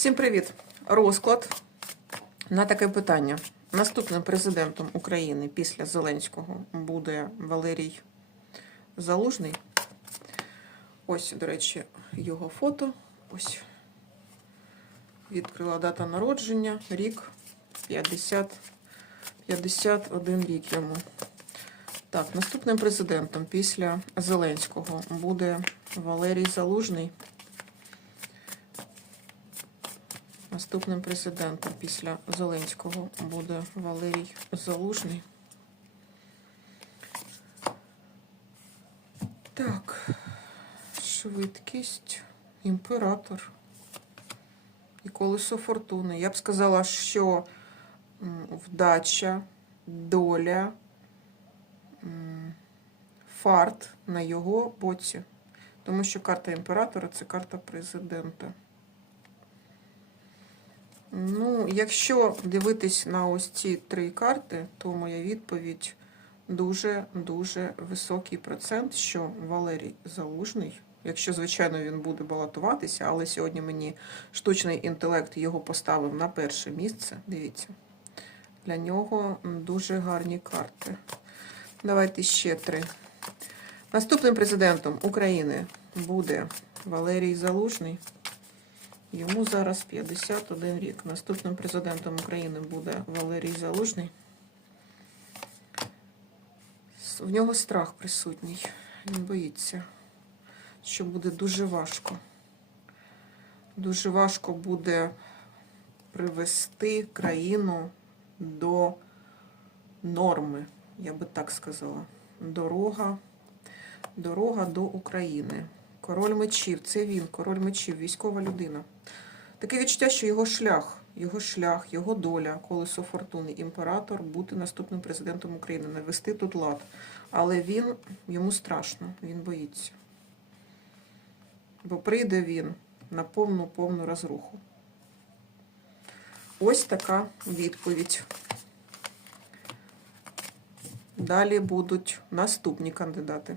Всім привіт! Розклад на таке питання. Наступним президентом України після Зеленського буде Валерій Залужний. Ось, до речі, його фото. Ось відкрила дата народження, рік 50, 51 рік йому. Так, наступним президентом після Зеленського буде Валерій Залужний. Наступним президентом після Зеленського буде Валерій Залужний. Так, швидкість, імператор і колесо фортуни. Я б сказала, що вдача, доля, фарт на його боці. Тому що карта імператора це карта президента. Ну, якщо дивитись на ось ці три карти, то моя відповідь дуже-дуже високий процент, що Валерій Залужний, якщо, звичайно, він буде балотуватися, але сьогодні мені штучний інтелект його поставив на перше місце. Дивіться, для нього дуже гарні карти. Давайте ще три. Наступним президентом України буде Валерій Залужний. Йому зараз 51 рік. Наступним президентом України буде Валерій Залужний. В нього страх присутній. Він боїться, що буде дуже важко. Дуже важко буде привести країну до норми, я би так сказала. Дорога, дорога до України. Король мечів, це він, король мечів, військова людина. Таке відчуття, що його шлях, його шлях, його доля, колесо фортуни, імператор бути наступним президентом України, навести тут лад. Але він йому страшно, він боїться. Бо прийде він на повну повну розруху. Ось така відповідь. Далі будуть наступні кандидати.